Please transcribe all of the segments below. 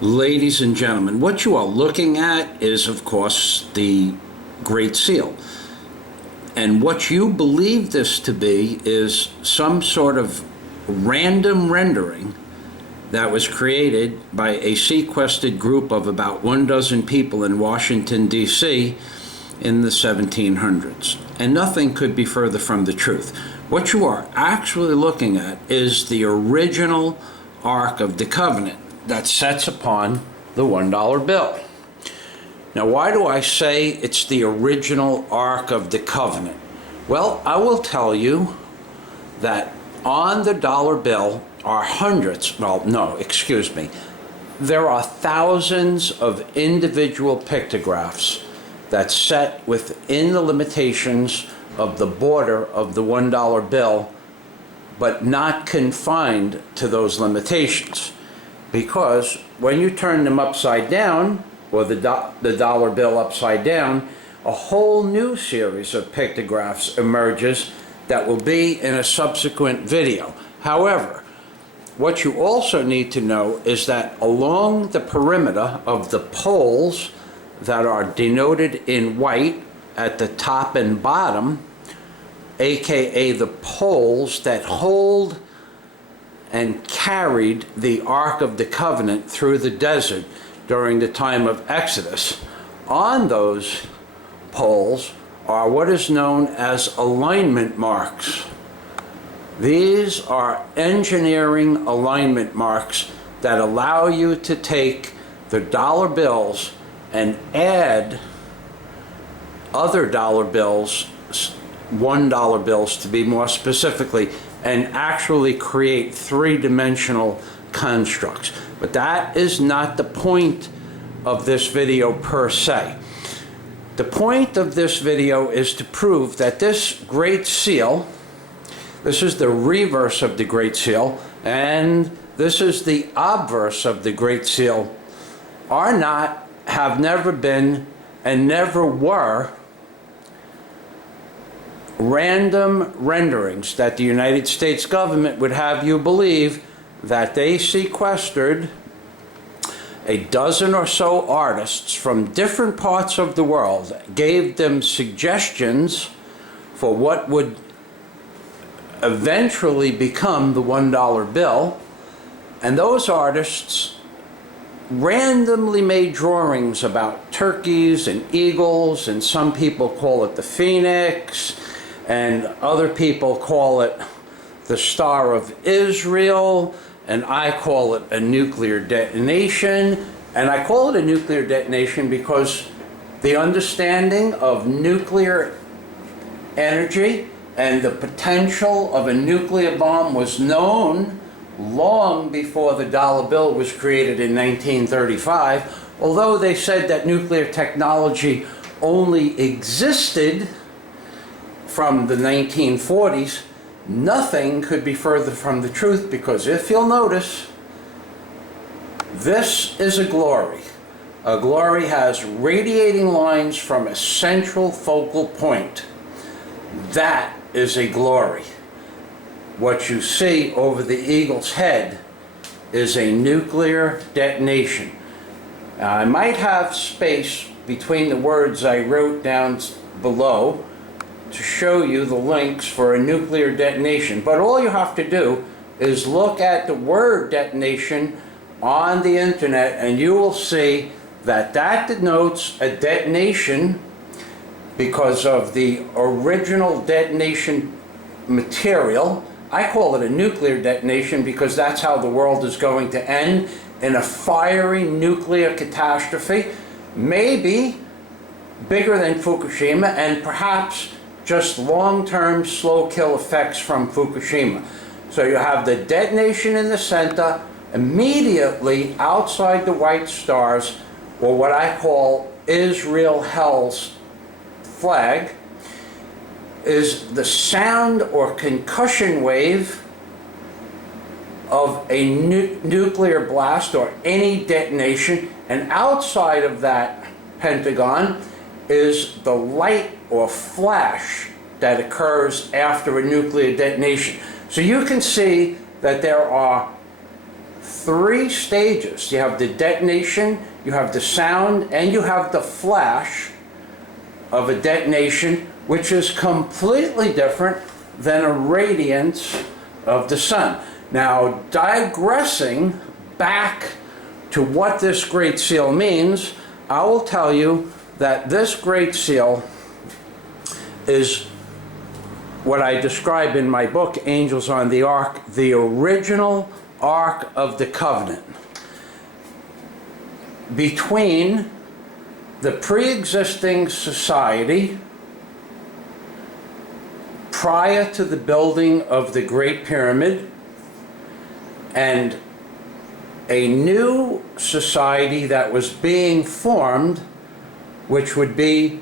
Ladies and gentlemen, what you are looking at is, of course, the Great Seal. And what you believe this to be is some sort of random rendering that was created by a sequestered group of about 12 people in Washington, D.C. in the 1700s. And nothing could be further from the truth. What you are actually looking at is the original Ark of the Covenant that sets upon the $1 bill. Now, why do I say it's the original Ark of the Covenant? Well, I will tell you that on the dollar bill are hundreds, well, no, excuse me, there are thousands of individual pictographs that set within the limitations of the border of the $1 bill, but not confined to those limitations. Because when you turn them upside down, or the dollar bill upside down, a whole new series of pictographs emerges that will be in a subsequent video. However, what you also need to know is that along the perimeter of the poles that are denoted in white at the top and bottom, aka the poles that hold and carried the Ark of the Covenant through the desert during the time of Exodus, on those poles are what is known as alignment marks. These are engineering alignment marks that allow you to take the dollar bills and add other dollar bills, $1 bills to be more specifically, and actually create three-dimensional constructs. But that is not the point of this video per se. The point of this video is to prove that this Great Seal, this is the reverse of the Great Seal, and this is the obverse of the Great Seal, are not, have never been, and never were random renderings that the United States government would have you believe that they sequestered a dozen or so artists from different parts of the world, gave them suggestions for what would eventually become the $1 bill, and those artists randomly made drawings about turkeys and eagles, and some people call it the phoenix, and other people call it the Star of Israel, and I call it a nuclear detonation. And I call it a nuclear detonation because the understanding of nuclear energy and the potential of a nuclear bomb was known long before the dollar bill was created in 1935. Although they said that nuclear technology only existed from the 1940s, nothing could be further from the truth, because if you'll notice, this is a glory. A glory has radiating lines from a central focal point. That is a glory. What you see over the eagle's head is a nuclear detonation. Now, I might have space between the words I wrote down below to show you the links for a nuclear detonation, but all you have to do is look at the word detonation on the internet, and you will see that that denotes a detonation because of the original detonation material. I call it a nuclear detonation because that's how the world is going to end, in a fiery nuclear catastrophe, maybe bigger than Fukushima, and perhaps just long-term slow kill effects from Fukushima. So you have the detonation in the center. Immediately outside the white stars, or what I call Israel Hell's flag, is the sound or concussion wave of a nuclear blast or any detonation, and outside of that pentagon is the light or flash that occurs after a nuclear detonation. So you can see that there are three stages. You have the detonation, you have the sound, and you have the flash of a detonation, which is completely different than a radiance of the sun. Now, digressing back to what this Great Seal means, I will tell you that this Great Seal is what I describe in my book, Angels on the Ark, the original Ark of the Covenant. Between the pre-existing society prior to the building of the Great Pyramid and a new society that was being formed, which would be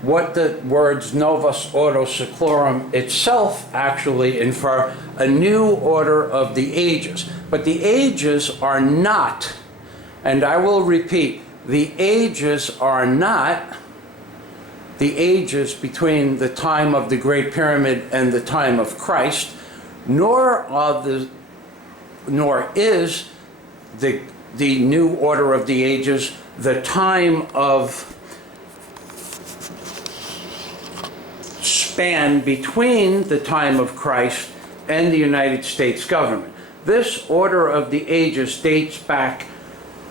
what the words Novus Ordo Seclorum itself actually infer, a new order of the ages. But the ages are not, and I will repeat, the ages are not the ages between the time of the Great Pyramid and the time of Christ, nor is the new order of the ages the time of span between the time of Christ and the United States government. This order of the ages dates back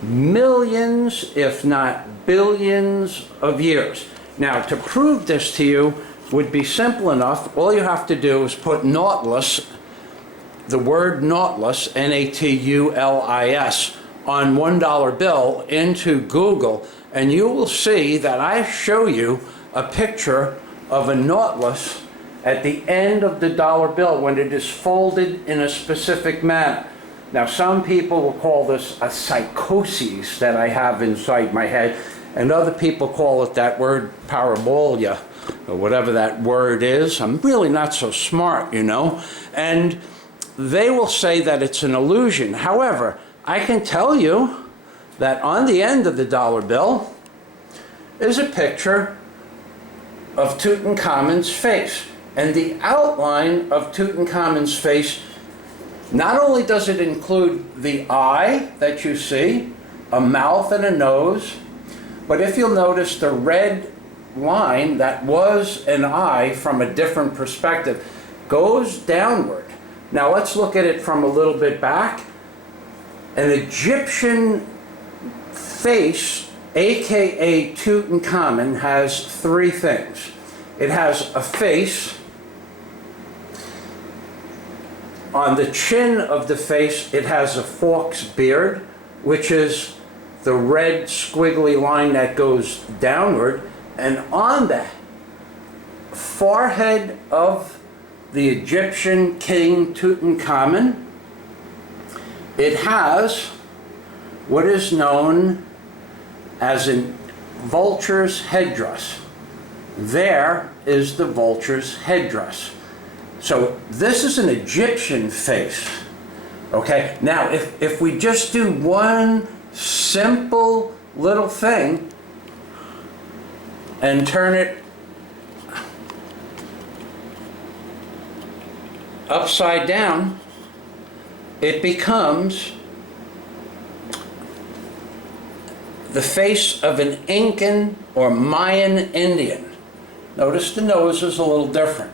millions, if not billions of years. Now, to prove this to you would be simple enough. All you have to do is put Nautilus, the word Nautilus, N-A-T-U-L-I-S, on $1 bill into Google, and you will see that I show you a picture of a Nautilus at the end of the dollar bill when it is folded in a specific manner. Now, some people will call this a psychosis that I have inside my head, and other people call it that word parabolia, or whatever that word is. I'm really not so smart, you know, and they will say that it's an illusion. However, I can tell you that on the end of the dollar bill is a picture of Tutankhamun's face. And the outline of Tutankhamun's face, not only does it include the eye that you see, a mouth and a nose, but if you'll notice the red line that was an eye from a different perspective goes downward. Now let's look at it from a little bit back. An Egyptian face, a.k.a. Tutankhamun, has three things. It has a face. On the chin of the face, it has a fork's beard, which is the red squiggly line that goes downward. And on the forehead of the Egyptian king Tutankhamun, it has what is known as a vulture's headdress. There is the vulture's headdress. So this is an Egyptian face. Okay, now if we just do one simple little thing and turn it upside down, it becomes the face of an Incan or Mayan Indian. Notice the nose is a little different.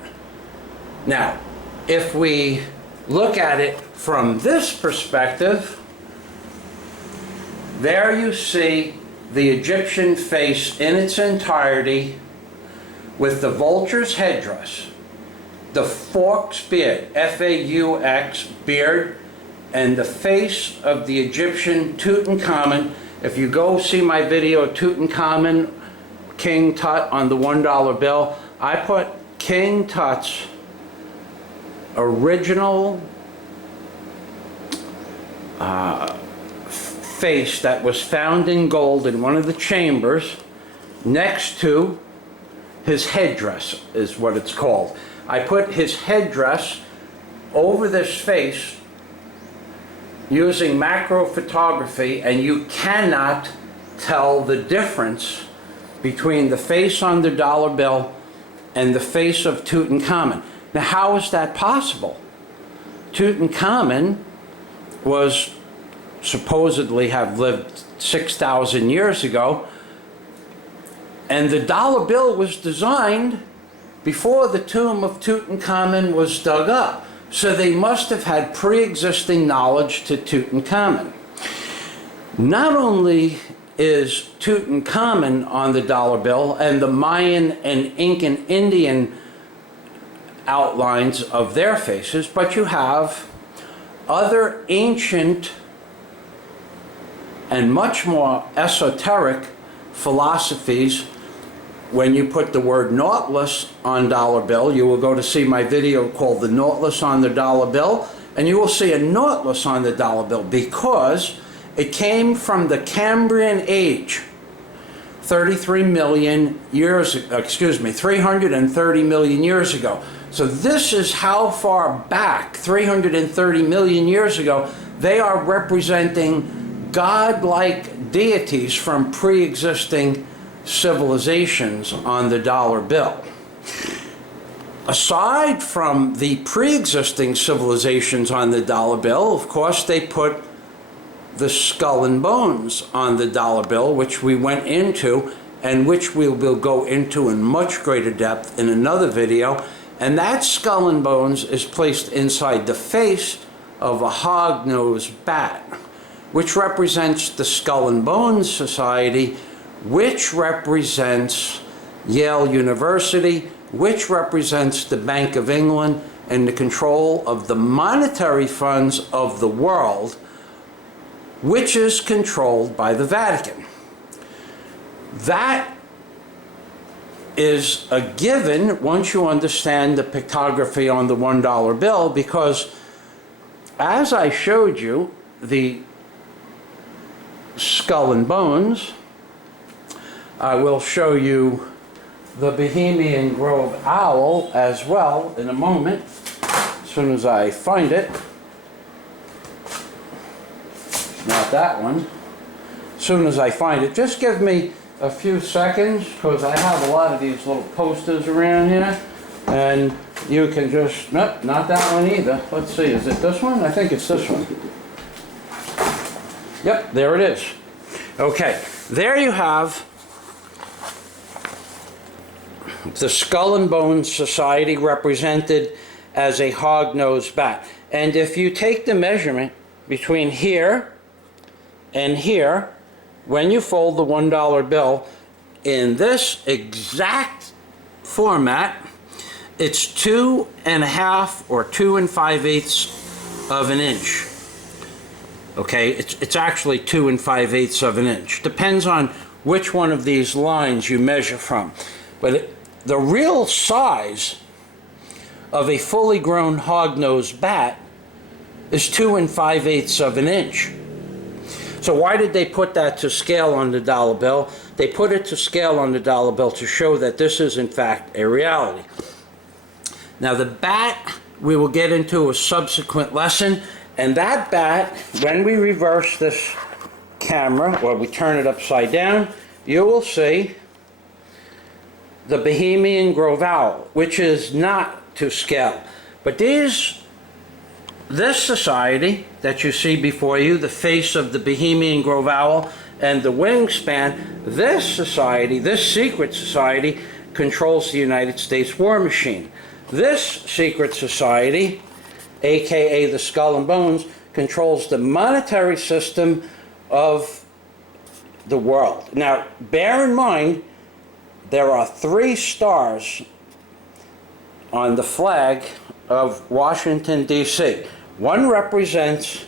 Now, if we look at it from this perspective, there you see the Egyptian face in its entirety with the vulture's headdress, the fork's beard, F-A-U-X, beard, and the face of the Egyptian Tutankhamun. If you go see my video, Tutankhamun, King Tut on the $1 bill, I put King Tut's original face that was found in gold in one of the chambers next to his headdress, is what it's called. I put his headdress over this face using macro photography, and you cannot tell the difference between the face on the dollar bill and the face of Tutankhamun. Now, how is that possible? Tutankhamun was supposedly have lived 6,000 years ago. And the dollar bill was designed before the tomb of Tutankhamun was dug up. So they must have had pre-existing knowledge to Tutankhamun. Not only is Tutankhamun on the dollar bill and the Mayan and Incan Indian outlines of their faces, but you have other ancient and much more esoteric philosophies. When you put the word Nautilus on dollar bill, you will go to see my video called The Nautilus on the Dollar Bill, and you will see a Nautilus on the dollar bill because it came from the Cambrian Age, 330 million years ago. So this is how far back, 330 million years ago, they are representing godlike deities from pre-existing civilizations on the dollar bill. Aside from the pre-existing civilizations on the dollar bill, of course, they put the skull and bones on the dollar bill, which we went into and which we will go into in much greater depth in another video. And that skull and bones is placed inside the face of a hog-nosed bat, which represents the Skull and Bones Society, which represents Yale University, which represents the Bank of England and the control of the monetary funds of the world, which is controlled by the Vatican. That is a given once you understand the pictography on the $1 bill, because as I showed you the skull and bones, I will show you the Bohemian Grove owl as well in a moment, as soon as I find it. Not that one. As soon as I find it. Just give me a few seconds, because I have a lot of these little posters around here, and you can just, nope, not that one either. Let's see, is it this one? I think it's this one. Yep, there it is. Okay, there you have the Skull and Bones Society represented as a hog-nosed bat. And if you take the measurement between here and here, when you fold the $1 bill in this exact format, it's 2.5 or 2 5/8 of an inch. Okay, it's actually 2 5/8 of an inch. Depends on which one of these lines you measure from. But the real size of a fully grown hog-nosed bat is 2 5/8 of an inch. So why did they put that to scale on the dollar bill? They put it to scale on the dollar bill to show that this is in fact a reality. Now the bat we will get into a subsequent lesson, and that bat, when we reverse this camera, or we turn it upside down, you will see the Bohemian Grove owl, which is not to scale. But this society that you see before you, the face of the Bohemian Grove owl and the wingspan, this society, this secret society, controls the United States war machine. This secret society, a.k.a. the Skull and Bones, controls the monetary system of the world. Now, bear in mind, there are 3 stars on the flag of Washington, D.C. One represents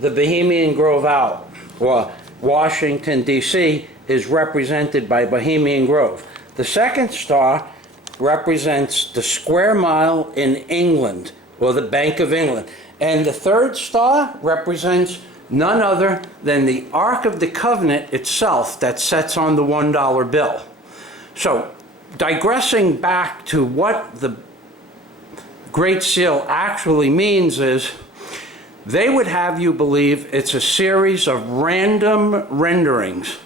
the Bohemian Grove owl, or Washington, D.C. is represented by Bohemian Grove. The second star represents the square mile in England, or the Bank of England. And the third star represents none other than the Ark of the Covenant itself that sets on the $1 bill. So, digressing back to what the Great Seal actually means is, they would have you believe it's a series of random renderings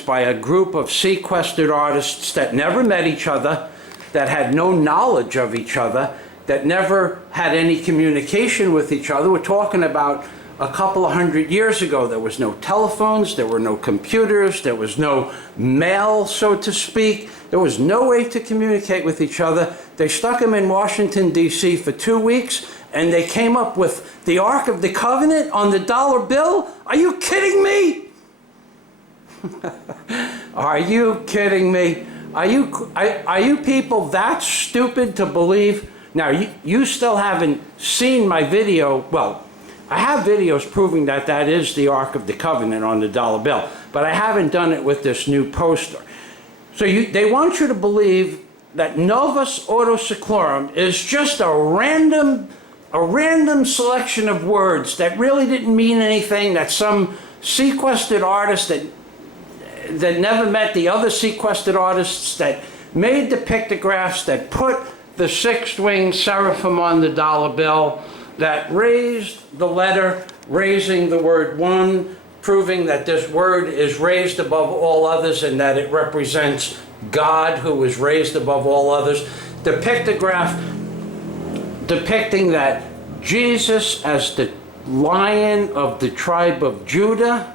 by a group of sequestered artists that never met each other, that had no knowledge of each other, that never had any communication with each other. We're talking about a couple of hundred years ago. There was no telephones, there were no computers, there was no mail, so to speak. There was no way to communicate with each other. They stuck him in Washington, D.C. for 2 weeks, and they came up with the Ark of the Covenant on the dollar bill? Are you kidding me? Are you kidding me? Are you people that stupid to believe? Now, you still haven't seen my video. Well, I have videos proving that that is the Ark of the Covenant on the dollar bill, but I haven't done it with this new poster. So they want you to believe that Novus Ordo Seclorum is just a random selection of words that really didn't mean anything, that some sequestered artist that never met the other sequestered artists that made the pictographs, that put the six-winged seraphim on the dollar bill, that raised the letter, raising the word one, proving that this word is raised above all others and that it represents God who is raised above all others. The pictograph depicting that Jesus as the Lion of the tribe of Judah,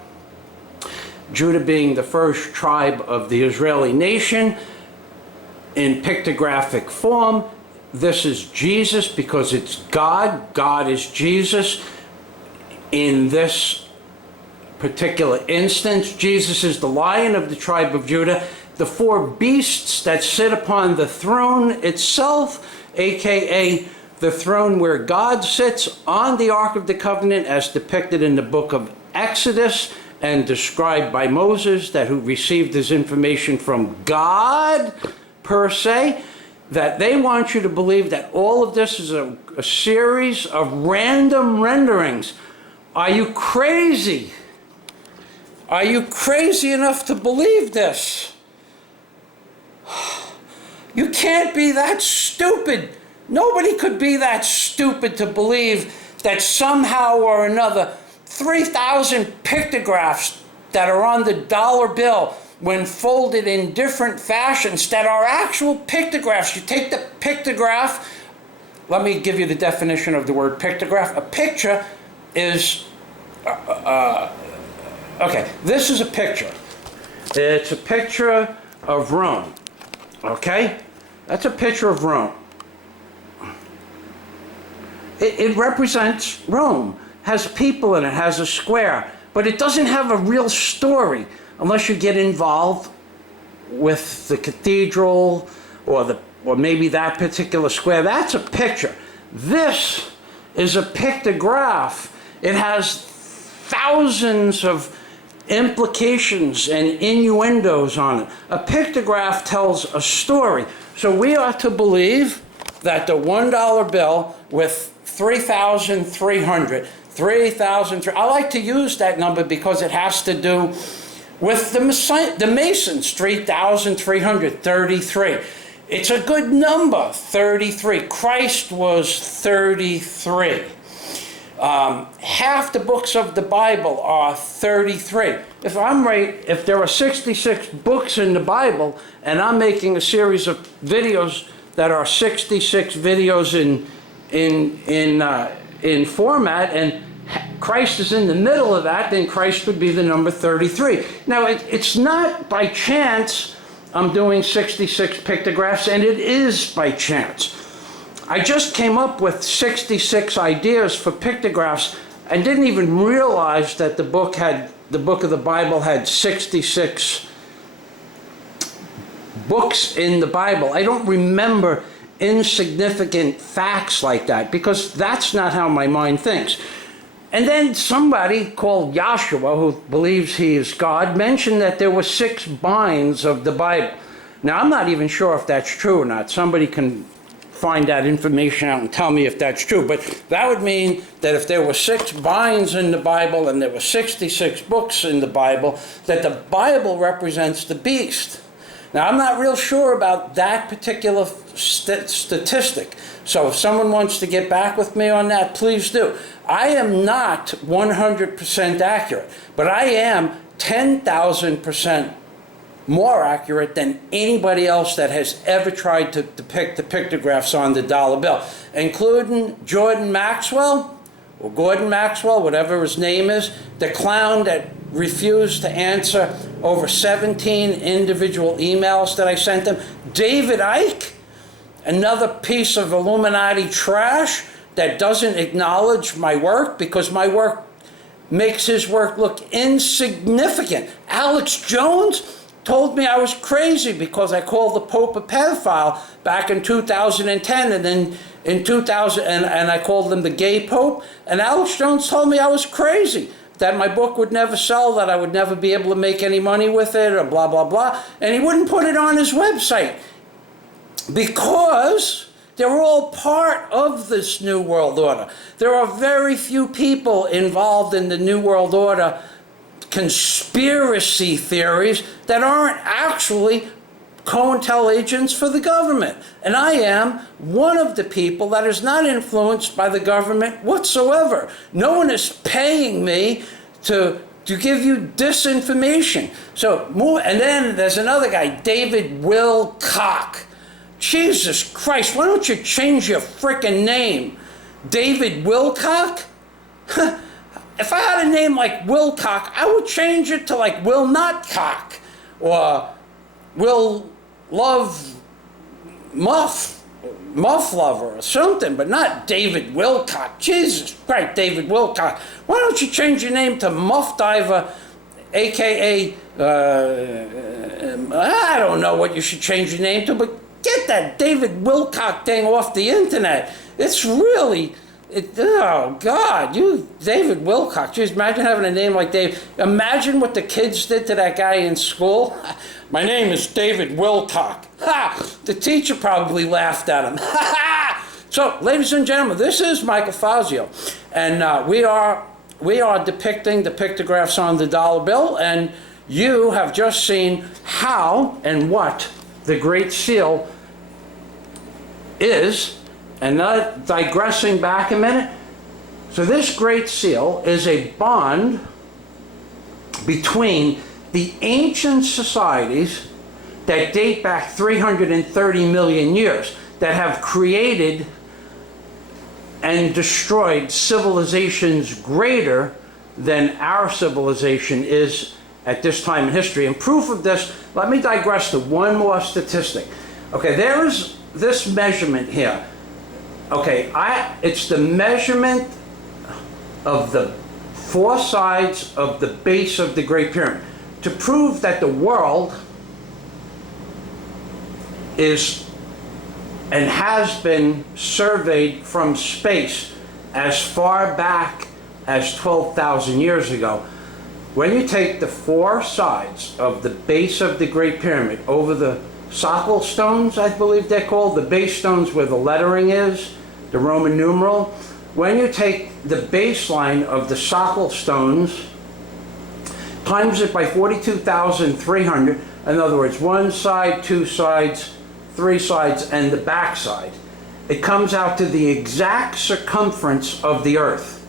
Judah being the first tribe of the Israeli nation, in pictographic form. This is Jesus because it's God. God is Jesus. In this particular instance, Jesus is the Lion of the tribe of Judah. The four beasts that sit upon the throne itself, a.k.a. the throne where God sits on the Ark of the Covenant, as depicted in the book of Exodus and described by Moses, that who received his information from God, per se, that they want you to believe that all of this is a series of random renderings. Are you crazy? Are you crazy enough to believe this? You can't be that stupid. Nobody could be that stupid to believe that somehow or another 3,000 pictographs that are on the dollar bill, when folded in different fashions, that are actual pictographs. You take the pictograph, let me give you the definition of the word pictograph. A picture is, okay, this is a picture. It's a picture of Rome, okay? That's a picture of Rome. It represents Rome, has people in it, has a square, but it doesn't have a real story unless you get involved with the cathedral or maybe that particular square. That's a picture. This is a pictograph. It has thousands of implications and innuendos on it. A pictograph tells a story. So we are to believe that the $1 bill with 3,300, I like to use that number because it has to do with the Masons, 3,333. It's a good number, 33. Christ was 33. Half the books of the Bible are 33. If I'm right, if there are 66 books in the Bible, and I'm making a series of videos that are 66 videos in format, and Christ is in the middle of that, then Christ would be the number 33. Now, it's not by chance I'm doing 66 pictographs, and it is by chance. I just came up with 66 ideas for pictographs and didn't even realize that the book of the Bible had 66 books in the Bible. I don't remember insignificant facts like that because that's not how my mind thinks. And then somebody called Joshua, who believes he is God, mentioned that there were 6 binds of the Bible. Now, I'm not even sure if that's true or not. Somebody can find that information out and tell me if that's true. But that would mean that if there were 6 binds in the Bible and there were 66 books in the Bible, that the Bible represents the beast. Now, I'm not real sure about that particular statistic. So if someone wants to get back with me on that, please do. I am not 100% accurate, but I am 10,000% more accurate than anybody else that has ever tried to depict the pictographs on the dollar bill, including Jordan Maxwell, or Gordon Maxwell, whatever his name is, the clown that refused to answer over 17 individual emails that I sent him, David Icke, another piece of Illuminati trash that doesn't acknowledge my work because my work makes his work look insignificant. Alex Jones told me I was crazy because I called the Pope a pedophile back in 2010, and then in 2000, and I called him the gay Pope, and Alex Jones told me I was crazy, that my book would never sell, that I would never be able to make any money with it, or blah, blah, blah, and he wouldn't put it on his website because they're all part of this New World Order. There are very few people involved in the New World Order conspiracy theories that aren't actually COINTEL agents for the government. And I am one of the people that is not influenced by the government whatsoever. No one is paying me to give you disinformation. So, and then there's another guy, David Wilcock. Jesus Christ, why don't you change your frickin' name? David Wilcock? If I had a name like Wilcock, I would change it to like Will Not Cock, or Will Love Muff Lover, or something, but not David Wilcock. Jesus Christ, David Wilcock. Why don't you change your name to Muff Diver, a.k.a. I don't know what you should change your name to, but get that David Wilcock thing off the internet. It's really... oh, God, David Wilcock. Just imagine having a name like Dave. Imagine what the kids did to that guy in school. My name is David Wilcock. Ha! The teacher probably laughed at him. So, ladies and gentlemen, this is Michael Fazio. And we are depicting the pictographs on the dollar bill. And you have just seen how and what the Great Seal is. And not digressing back a minute. So this Great Seal is a bond between the ancient societies that date back 330 million years, that have created and destroyed civilizations greater than our civilization is at this time in history. And proof of this, let me digress to one more statistic. Okay, there is this measurement here. Okay, it's the measurement of the four sides of the base of the Great Pyramid to prove that the world is and has been surveyed from space as far back as 12,000 years ago. When you take the four sides of the base of the Great Pyramid over the socle stones, I believe they're called, the base stones where the lettering is, the Roman numeral. When you take the baseline of the socle stones, times it by 42,300, in other words, one side, two sides, three sides, and the back side, it comes out to the exact circumference of the Earth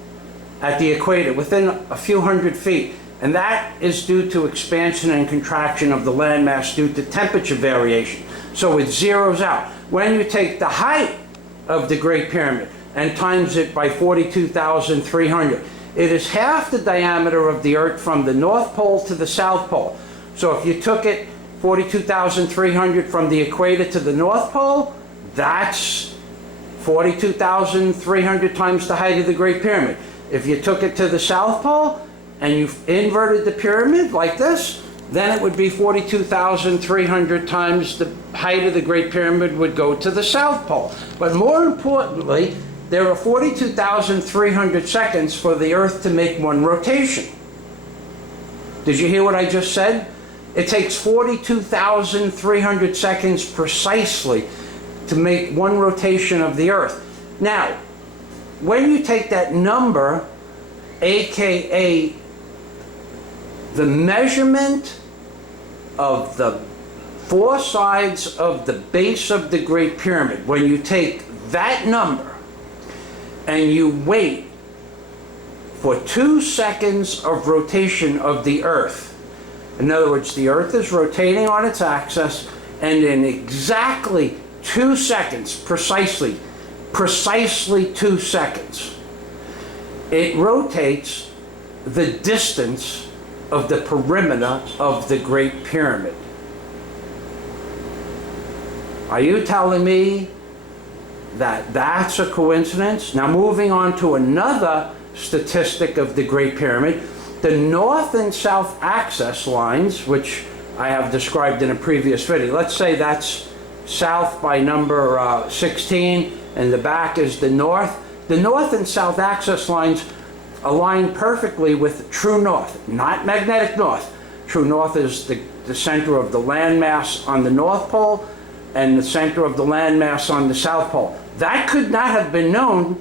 at the equator, within a few hundred feet. And that is due to expansion and contraction of the landmass due to temperature variation. So it zeroes out. When you take the height of the Great Pyramid and times it by 42,300, it is half the diameter of the Earth from the North Pole to the South Pole. So if you took it 42,300 from the equator to the North Pole, that's 42,300 times the height of the Great Pyramid. If you took it to the South Pole and you inverted the pyramid like this, then it would be 42,300 times the height of the Great Pyramid would go to the South Pole. But more importantly, there are 42,300 seconds for the Earth to make one rotation. Did you hear what I just said? It takes 42,300 seconds precisely to make one rotation of the Earth. Now, when you take that number, a.k.a. the measurement of the four sides of the base of the Great Pyramid, when you take that number and you wait for 2 seconds of rotation of the Earth, in other words, the Earth is rotating on its axis, and in exactly 2 seconds, precisely 2 seconds, it rotates the distance of the perimeter of the Great Pyramid. Are you telling me that that's a coincidence? Now, moving on to another statistic of the Great Pyramid, the north and south access lines, which I have described in a previous video. Let's say that's south by number 16, and the back is the north. The north and south access lines align perfectly with true north, not magnetic north. True north is the center of the landmass on the North Pole and the center of the landmass on the South Pole. That could not have been known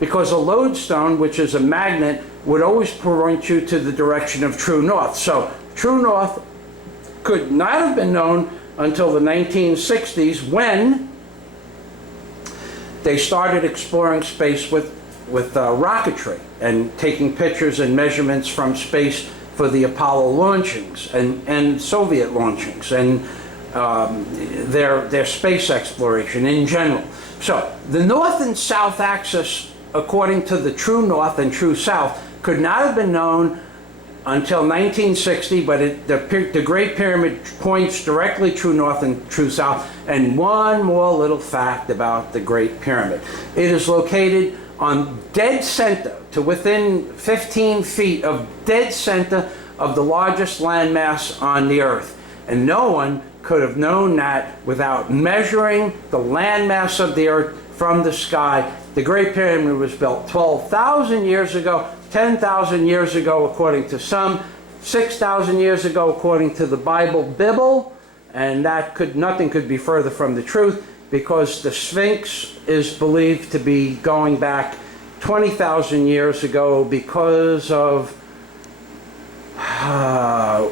because a lodestone, which is a magnet, would always point you to the direction of true north. So true north could not have been known until the 1960s, when they started exploring space with rocketry and taking pictures and measurements from space for the Apollo launchings and Soviet launchings and their space exploration in general. So the north and south axis, according to the true north and true south, could not have been known until 1960, but the Great Pyramid points directly true north and true south. And one more little fact about the Great Pyramid. It is located on dead center, to within 15 feet of dead center of the largest landmass on the Earth. And no one could have known that without measuring the landmass of the Earth from the sky. The Great Pyramid was built 12,000 years ago, 10,000 years ago according to some, 6,000 years ago according to the Bible, and nothing could be further from the truth, because the Sphinx is believed to be going back 20,000 years ago because of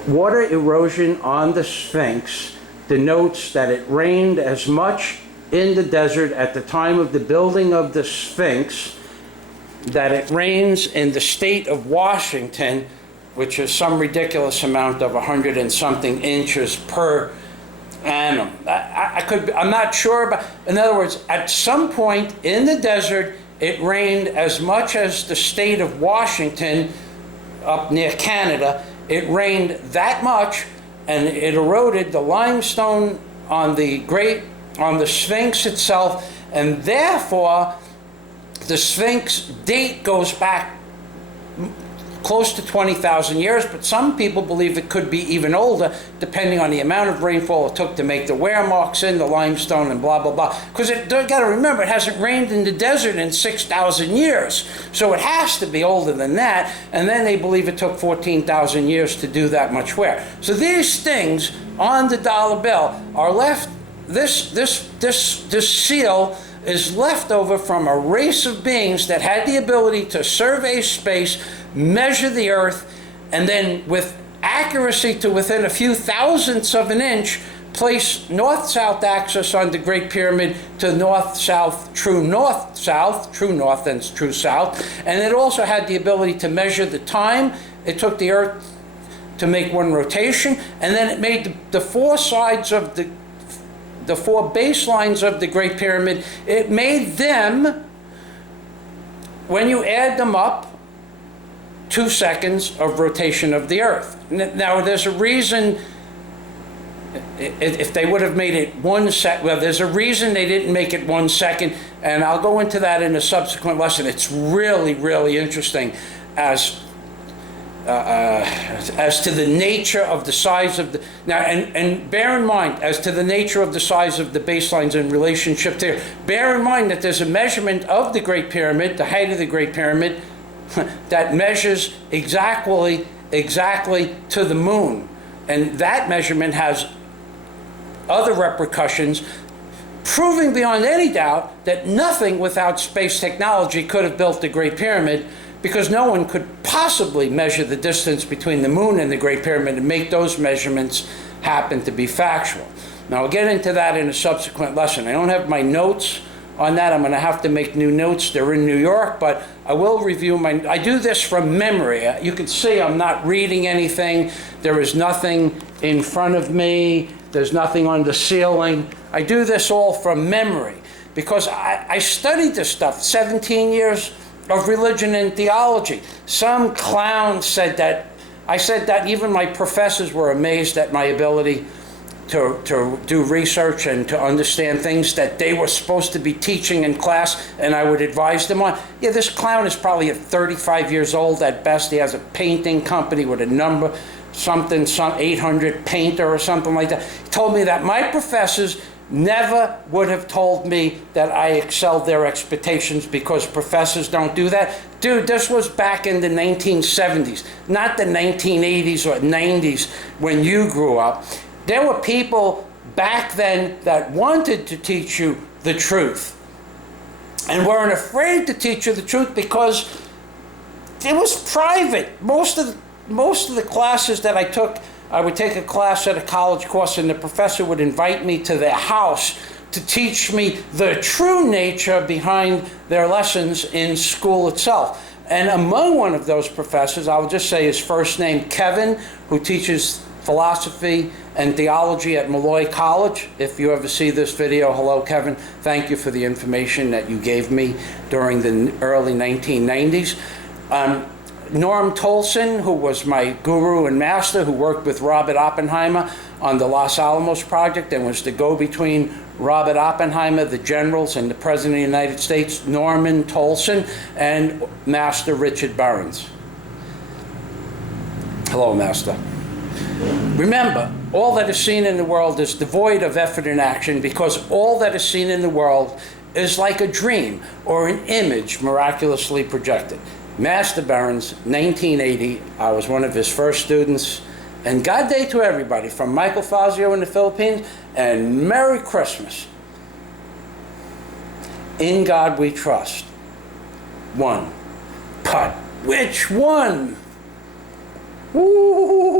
water erosion on the Sphinx. Denotes that it rained as much in the desert at the time of the building of the Sphinx that it rains in the state of Washington, which is some ridiculous amount of 100 and something inches per annum. I'm not sure, but in other words, at some point in the desert, it rained as much as the state of Washington up near Canada. It rained that much, and it eroded the limestone on the Sphinx itself, and therefore the Sphinx date goes back close to 20,000 years, but some people believe it could be even older, depending on the amount of rainfall it took to make the wear marks in the limestone and blah, blah, blah. Because you got to remember, it hasn't rained in the desert in 6,000 years, so it has to be older than that. And then they believe it took 14,000 years to do that much wear. So these things on the dollar bill are left. This seal is left over from a race of beings that had the ability to survey space, measure the Earth, and then with accuracy to within a few thousandths of an inch, place north-south axis on the Great Pyramid to north-south, true north-south, true north and true south. And it also had the ability to measure the time it took the Earth to make one rotation, and then it made the four sides of the four baselines of the Great Pyramid. It made them, when you add them up, 2 seconds of rotation of the Earth. Now, there's a reason, if they would have made it 1 second, well, there's a reason they didn't make it 1 second, and I'll go into that in a subsequent lesson. It's really, really interesting as to the nature of the size of the, now, and bear in mind, as to the nature of the size of the baselines in relationship there, bear in mind that there's a measurement of the Great Pyramid, the height of the Great Pyramid, that measures exactly to the moon. And that measurement has other repercussions, proving beyond any doubt that nothing without space technology could have built the Great Pyramid, because no one could possibly measure the distance between the moon and the Great Pyramid and make those measurements happen to be factual. Now, I'll get into that in a subsequent lesson. I don't have my notes on that. I'm going to have to make new notes. They're in New York, but I will review I do this from memory. You can see I'm not reading anything. There is nothing in front of me. There's nothing on the ceiling. I do this all from memory because I studied this stuff 17 years of religion and theology. Some clown said that. I said that even my professors were amazed at my ability to do research and to understand things that they were supposed to be teaching in class, and I would advise them on. Yeah, this clown is probably at 35 years old at best. He has a painting company with a number, some 800 painter or something like that. He told me that my professors never would have told me that I excelled their expectations, because professors don't do that. Dude, this was back in the 1970s, not the 1980s or 90s when you grew up. There were people back then that wanted to teach you the truth and weren't afraid to teach you the truth because it was private. Most of the classes that I took, I would take a class at a college course, and the professor would invite me to their house to teach me the true nature behind their lessons in school itself. And among one of those professors, I'll just say his first name, Kevin, who teaches philosophy and theology at Malloy College. If you ever see this video, hello, Kevin. Thank you for the information that you gave me during the early 1990s. Norm Tolson, who was my guru and master, who worked with Robert Oppenheimer on the Los Alamos project and was the go-between Robert Oppenheimer, the generals, and the President of the United States, Norman Tolson, and Master Richard Burns. Hello, Master. Remember, all that is seen in the world is devoid of effort and action, because all that is seen in the world is like a dream or an image miraculously projected. Master Burns, 1980, I was one of his first students, and God day to everybody, from Michael Fazio in the Philippines, and Merry Christmas. In God we trust. One. But which one? Woo!